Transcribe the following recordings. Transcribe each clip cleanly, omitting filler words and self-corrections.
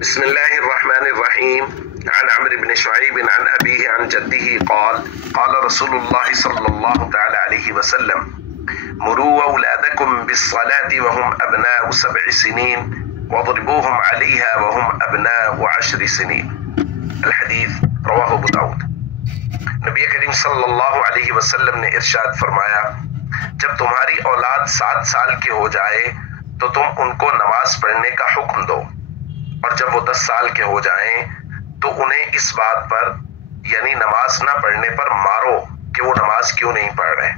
بسم الله الرحمن الرحيم. عن عمرو بن شعيب عن أبيه عن جده قال قال رسول الله صلى الله تعالى عليه وسلم: مروا أولادكم بالصلاة وهم أبناء 7 سنين واضربوهم عليها وهم أبناء 10 سنين. الحدیث رواہ ابو داؤد۔ نبی کریم صلی اللہ علیہ وسلم نے ارشاد فرمایا، جب تمہاری اولاد 7 سال کے ہو جائے تو تم ان کو نماز پڑھنے کا حکم دو، اور جب وہ 10 سال کے ہو جائیں تو انہیں اس بات پر یعنی نماز نہ پڑھنے پر مارو کہ وہ نماز کیوں نہیں پڑھ رہے۔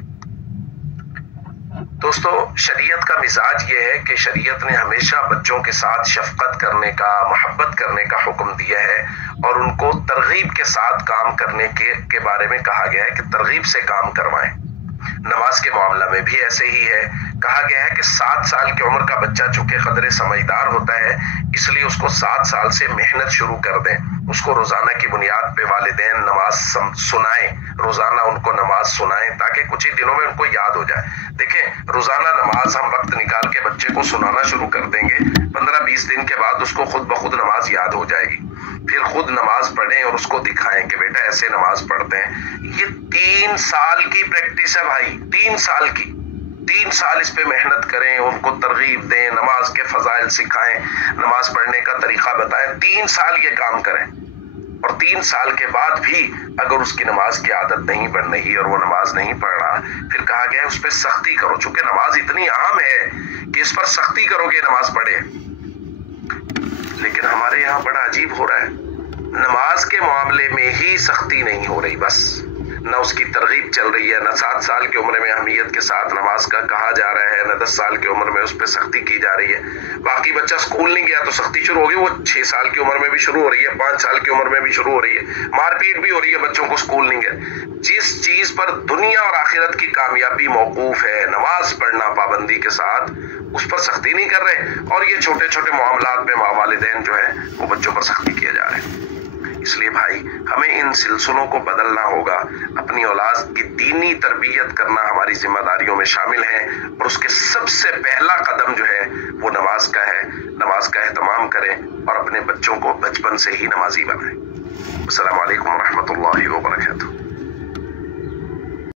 دوستو، شریعت کا مزاج یہ ہے کہ شریعت نے ہمیشہ بچوں کے ساتھ شفقت کرنے کا، محبت کرنے کا حکم دیا ہے، اور ان کو ترغیب کے ساتھ کام کرنے کے بارے میں کہا گیا ہے کہ ترغیب سے کام کروائیں۔ نماز کے معاملہ میں بھی ایسے ہی ہے، کہا گیا ہے کہ 7 سال کی عمر کا بچہ چونکہ قدرے سمجھدار ہوتا ہے، اس لیے اس کو 7 سال سے محنت شروع کر دیں، اس کو روزانہ کی بنیاد پہ والدین نماز سنائیں، روزانہ ان کو نماز سنائیں تاکہ کچھ ہی دنوں میں ان کو یاد ہو جائے۔ دیکھیں، روزانہ نماز ہم وقت نکال کے بچے کو سنانا شروع کر دیں گے، 15-20 دن کے بعد اس کو خود بخود نماز یاد ہو جائے گی، پھر خود نماز پڑھیں اور اس کو دکھائیں کہ بیٹا ایسے نماز پڑھتے ہیں۔ یہ 3 سال کی پریکٹس ہے بھائی، 3 سال کی، 3 سال اس پہ محنت کریں، ان کو ترغیب دیں، نماز کے فضائل سکھائیں، نماز پڑھنے کا طریقہ بتائیں، 3 سال یہ کام کریں، اور 3 سال کے بعد بھی اگر اس کی نماز کی عادت نہیں بن رہی اور وہ نماز نہیں پڑھ رہا، پھر کہا گیا ہے اس پہ سختی کرو، چونکہ نماز اتنی اہم ہے کہ اس پر سختی کرو کہ نماز پڑھے۔ لیکن ہمارے یہاں بڑا عجیب ہو رہا ہے، نماز کے معاملے میں ہی سختی نہیں ہو رہی، بس نہ اس کی ترغیب چل رہی ہے، نہ 7 سال کی عمر میں اہمیت کے ساتھ نماز کا کہا جا رہا ہے، نہ 10 سال کی عمر میں اس پہ سختی کی جا رہی ہے۔ باقی بچہ اسکول نہیں گیا تو سختی شروع ہوگی، وہ 6 سال کی عمر میں بھی شروع ہو رہی ہے، 5 سال کی عمر میں بھی شروع ہو رہی ہے، مار پیٹ بھی ہو رہی ہے بچوں کو اسکول نہیں گئے۔ جس چیز پر دنیا اور آخرت کی کامیابی موقوف ہے، نماز پڑھنا پابندی کے ساتھ، اس پر سختی نہیں کر رہے، اور یہ چھوٹے چھوٹے معاملات میں والدین جو ہے وہ بچوں پر سختی کیے جا رہے ہیں۔ اس لیے بھائی، ہمیں ان سلسلوں کو بدلنا ہوگا، اپنی اولاد کی دینی تربیت کرنا ہماری ذمہ داریوں میں شامل ہے، اور اس کے سب سے پہلا قدم جو ہے وہ نماز کا ہے۔ نماز کا اہتمام کریں اور اپنے بچوں کو بچپن سے ہی نمازی بنائیں۔ السلام علیکم ورحمۃ اللہ وبرکاتہ۔